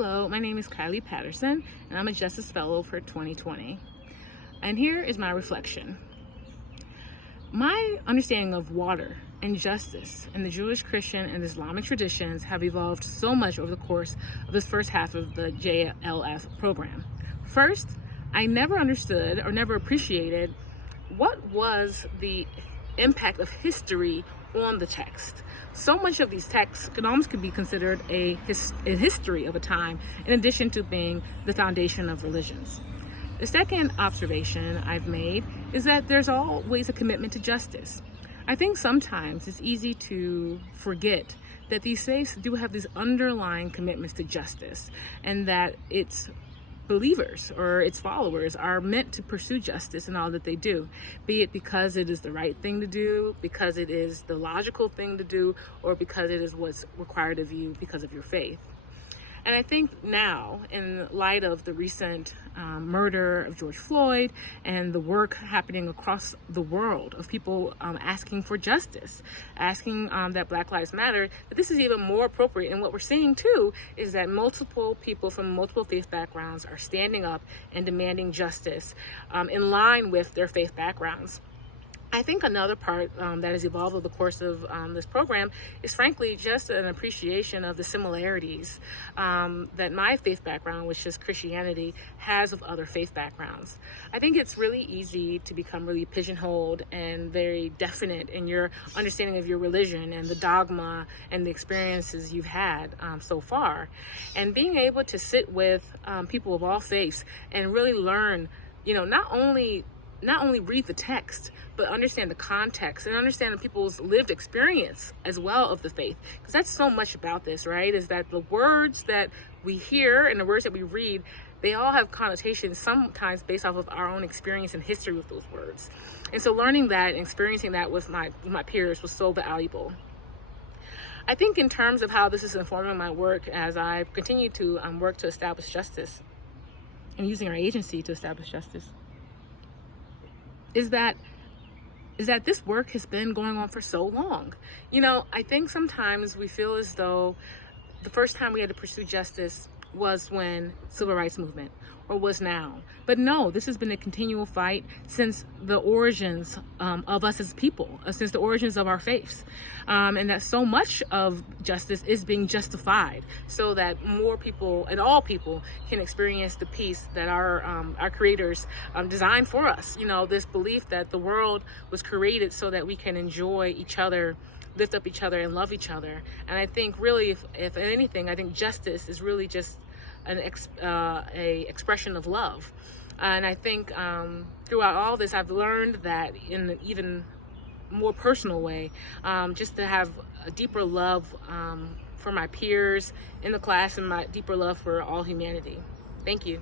Hello, my name is Kylie Patterson, and I'm a Justice Fellow for 2020. And here is my reflection. My understanding of water and justice in the Jewish, Christian, and Islamic traditions have evolved so much over the course of this first half of the JLF program. First, I never understood or never appreciated what was the impact of history on the text. So much of these texts could be considered a history of a time, in addition to being the foundation of religions. The second observation I've made is that there's always a commitment to justice. I think sometimes it's easy to forget that these faiths do have these underlying commitments to justice, and that its believers or its followers are meant to pursue justice in all that they do, be it because it is the right thing to do, because it is the logical thing to do, or because it is what's required of you because of your faith. And I think now, in light of the recent murder of George Floyd and the work happening across the world of people asking for justice, asking that Black Lives Matter, that this is even more appropriate. And what we're seeing too is that multiple people from multiple faith backgrounds are standing up and demanding justice in line with their faith backgrounds. I think another part that has evolved over the course of this program is frankly just an appreciation of the similarities that my faith background, which is Christianity, has with other faith backgrounds. I think it's really easy to become really pigeonholed and very definite in your understanding of your religion and the dogma and the experiences you've had so far. And being able to sit with people of all faiths and really learn, not only read the text, but understand the context and understand the people's lived experience as well of the faith. Because that's so much about this, right? Is that the words that we hear and the words that we read, they all have connotations sometimes based off of our own experience and history with those words. And so learning that and experiencing that with my peers was so valuable. I think in terms of how this is informing my work as I continue to work to establish justice and using our agency to establish justice, is that this work has been going on for so long. I think sometimes we feel as though the first time we had to pursue justice was when civil rights movement, or was now. But no, this has been a continual fight since the origins of us as people, since the origins of our faiths. And that so much of justice is being justified so that more people and all people can experience the peace that our creators designed for us. This belief that the world was created so that we can enjoy each other, lift up each other, and love each other. And I think really, if anything, I think justice is really just a expression of love. And I think throughout all this, I've learned that in an even more personal way, just to have a deeper love for my peers in the class and my deeper love for all humanity. Thank you.